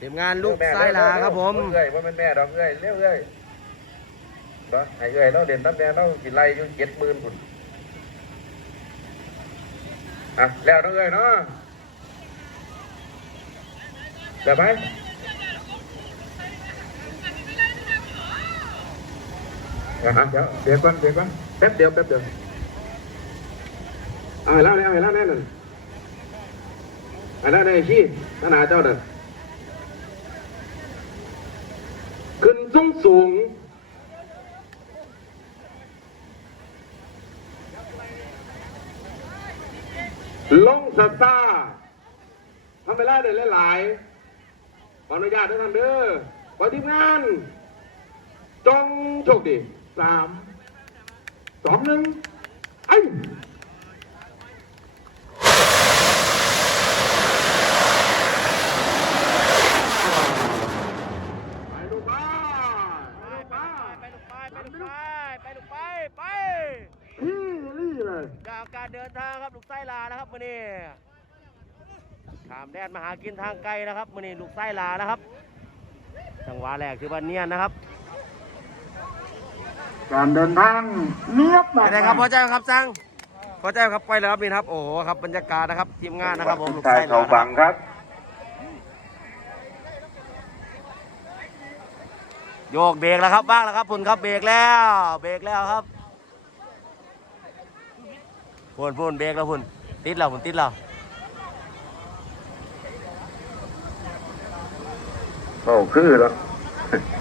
ทีมงานลูกไส้ลาครับผมเอ้ยว่าเป็นแม่ดอกเอ้ยเร็วเอ้ยเนาะไอ้เอ้ยเราเด่นตั้งแต่เราสิไล่อยู่เจ็ดหมื่นพุ่นอะแล้วน้องเอ้ยเนาะเดี๋ยวไปอะเดี๋ยวเดี๋ยวก่อนเดี๋ยวก่อนแป๊บเดียวแป๊บเดียวเอาให้แล้วเนี่ยเอาให้แล้วแน่นอนเอาแล้วในขี้ขนาดเจ้าเด้อ ขึ้น สูงสูง ลงสตาร์ทำเวลาเดินหลายๆขออนุญาตด้วยท่านเด้อขอทีมงานจงโชคดีสามสองหนึ่งไอ้ ไปลูกบ้าไปลูกบ้า ไปลูกไปไปลูกไปไปลูกไปไป พี่ลี่เลย จากการ เดินทางครับลูกไส้ลานะครับมื่อนี้ขามแดนมาหากินทางไกลนะครับมื่อนี้ลูกไส้ลานะครับจังหวะแรกคือวันเนียนนะครับ การเดินทางเนียบเป็นไงครับพอใจไหมครับจังพอใจไหมครับไปแล้วครับนี่ครับโอ้โหครับบรรยากาศนะครับทีมงานนะครับผมลูกชายไส้ลาเขานะคบัรับงครับโยกเบรกแล้วครับบ้างแล้วครับพุ่นครับเบรกแล้ว เบรกแล้วครับ พุ่นพุ่นเบรกแล้วพุ่นติดแล้วพุ่นติดแล้วโอ้คือแล้ว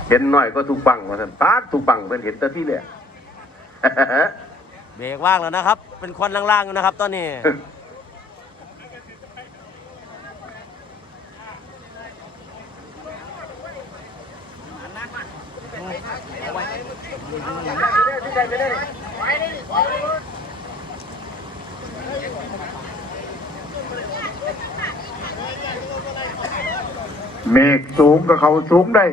เห็นหน่อยก็ถูกบังว่าท่านปาดถูกบังเป็นเห็นแต่ที่เลยเบรกว่างแล้วนะครับ เป็นควันล่างๆอยู่นะครับ ตอนนี้ เมฆสูงกับเขาสูงได้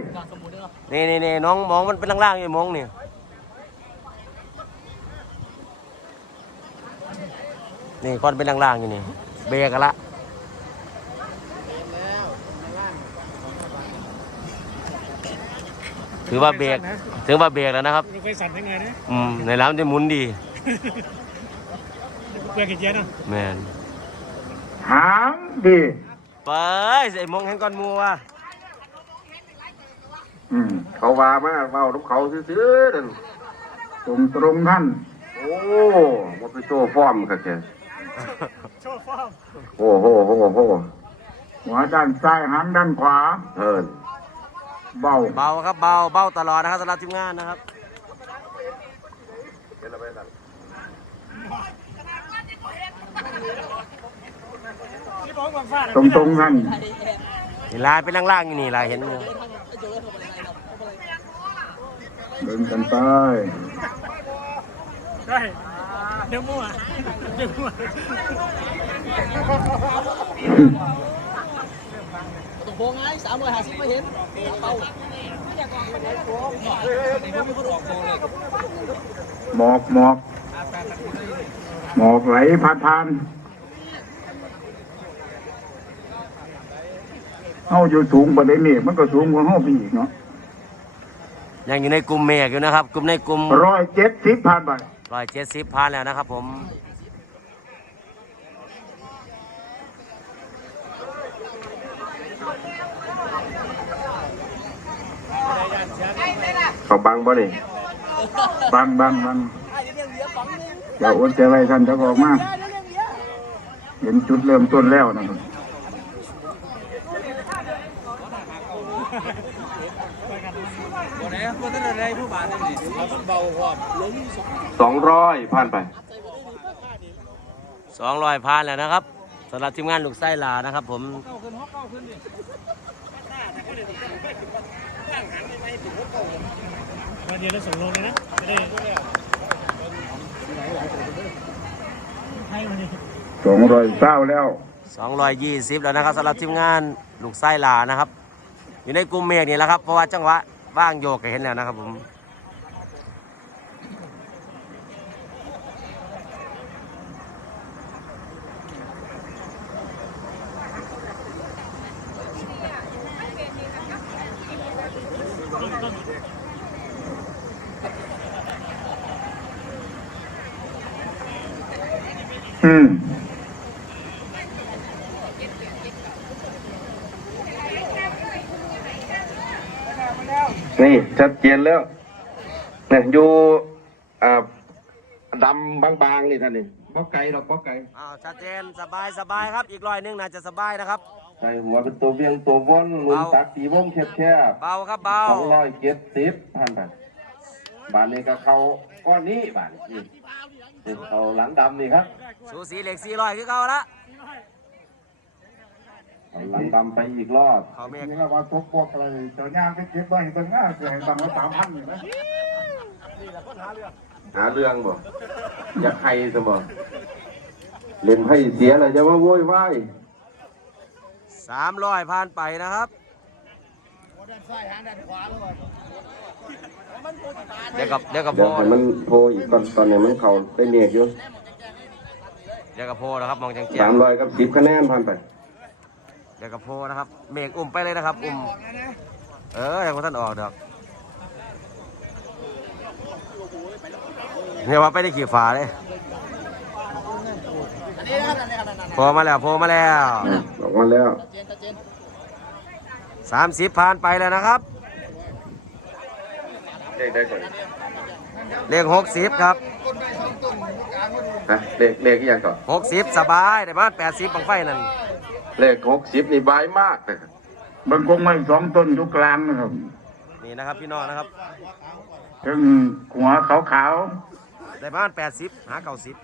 นี่นี่นี่น้องมองมันเป็นล่างๆอยู่มองนี่นี่ควันเป็นล่างๆอยู่นี่ เบรกกันละถือว่าเบรกถือว่าเบรกแล้วนะครับไม่เคยสั่นยังไงนะอืมในร้านจะหมุนดีเพื่อนกี่เจี๊ยบนะแมนหางดี ไปใส่มองเห็นก้อนหมัวอืมเขาว่ามาเว้าน้ำเขาซื้อๆนั่นตรงตรงท่านโอ้มาไปโชว์ฟอร์มครับแกโชว์ฟอร์มโอ้โหโหโหหัวด้านซ้ายหางด้านขวา เอินเบาเบาครับเบาเบาตลอดนะครับสำหรับทีมงานนะครับ ที่บอกว่าฟาด ตรงตรงท่านนี่ลายเป็นล่างๆอยู่นี่ลายเห็นอยู่เดินกันไปได้เดี๋ยวมั่วเดี๋ยวมั่วตรงโพงไงสามร้อยห้าสิบไม่เห็นเป้าหมอกหมอกหมอกไหลผ่านผ่าน เฮาอยู่สูงประเด็นนี่มันก็สูงกว่าเฮาไปอีกเนาะยังอยู่ในกลุ่มเมฆอยู่นะครับ กลุ่มในกลุ่มร้อยเจ็ดสิบผ่านไปร้อยเจ็ดสิบพันแล้วนะครับ ผมเขาบังบ่นี่บังบังบังอย่าอดใจไว้ท่านจะออกมาเห็นจุดเริ่มต้นแล้วนะครับ สองร้อยผ่านไปสองร้อยพันแล้วนะครับสำหรับทีมงานลูกไส้ลานะครับ ผมมาเดียวแล้วส่งลงเลยนะจะได้ให้มาดิสองร้อยเศร้าแล้วสองร้อยยี่สิบแล้วนะครับสำหรับทีมงานลูกไส้ลานะครับ อยู่ในกลุ่มเมฆนี่แหละครับเพราะว่าจังหวะ ว่างโยกเห็นแล้วนะครับผมอืม นี่ชัดเจนแล้วเนี่ยอยู่อ่าดำบางๆนี่ท่านนี่บ่ไก่ดอกบ่ไก่อ้าวชัดเจนสบายสบายครับอีกร้อยหนึงน่าจะสบายนะครับ ใส่หัวเป็นตัวเวียงตัววนหลุมเอาตักตีวงแคบเบาครับเบาๆสองร้อยเจ็ดสิบพันบาทบาทนี้ก็เขาก้อนนี้บาทนี่นี่เขาหลังดำนี่ครับ สูสีเหล็กสี่ร้อยคือเก่าละเอาห ลังดำไปอีกรอบเขาเมฆนี่เราว่าทุกพวกอะไรเจ้าย่างไปเก็บไว้เบิ่งหน้าเกิดบังละสามพันอยู่นะหาเรื่องบ่อยากให้เสมอเล่นให้เสียเลยจะว่าโวยวายสามร้อยผ่านไปนะครับเดี๋ยวกับเดี๋ยวกับโพเดี๋ยวให้มันโทรอีกตอนตอนนี้มันเขาได้เมฆอยู่เดี๋ยวกับโพนะครับมองแจ้งสามร้อยกับสิบคะแนนผ่านไป เดี๋ยวกับโพนะครับ เมฆอุ้มไปเลยนะครับ อุ้มเออยังไม่ท่านออกดอกเนี่ยว่าไปได้ขี่ฝาเลยโพมาแล้วโพมาแล้วอะออกมาแล้วสามสิบผ่านไปแล้วนะครับเลขได้ก่อน เลขหกสิบครับฮะเลขเลขอีกอย่างก่อนหกสิบสบายแต่บ้านแปดสิบบังไฟนั่นเลขหกสิบนี่บายมากนะครับเบิ่งกงไม้สองต้นอยู่กลางนะครับนี่นะครับพี่น้องนะครับถึงหัวขาวได้บ้านแปดสิบหาเก้าสิบ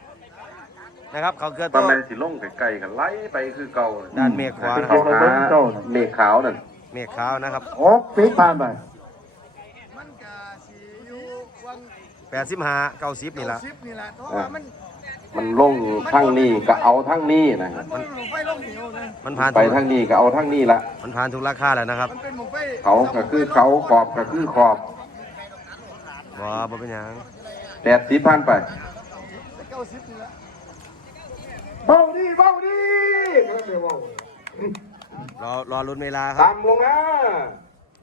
นะครับเขาเกิดตตัอนวแรกสิลงไกลๆกันไล่ไปคือเก่าด้านเมฆขวานะคเขารับหาเมฆขาวนั่นเมฆขาวนะครับๆหกปีผ่านไป แปดสิบหาเก้าสิบนี่ละอะมันลงทั้งนี้ก็เอาทั้งนี้นะครับมันผ่านไปทุกทั้งนี้ก็เอาทั้งนี้ละมันผ่านทุกราคาแล้วนะครับเขาก็คือเขาขอบก็คือขอบบ่บ่เป็นหยังแปดสิบพันไปเบาดีเบาดีก็เดี๋ยวเบารอรอลุ้นเวลาครับต่ำลงมา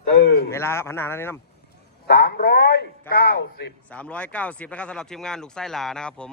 ตึงเวลาครับหันหน้าแล้วนี่น้สามร้อยเก้าสิบำสามร้อย เก้าสิบนะครับสำหรับทีมงานลูกไส้หลานะครับผม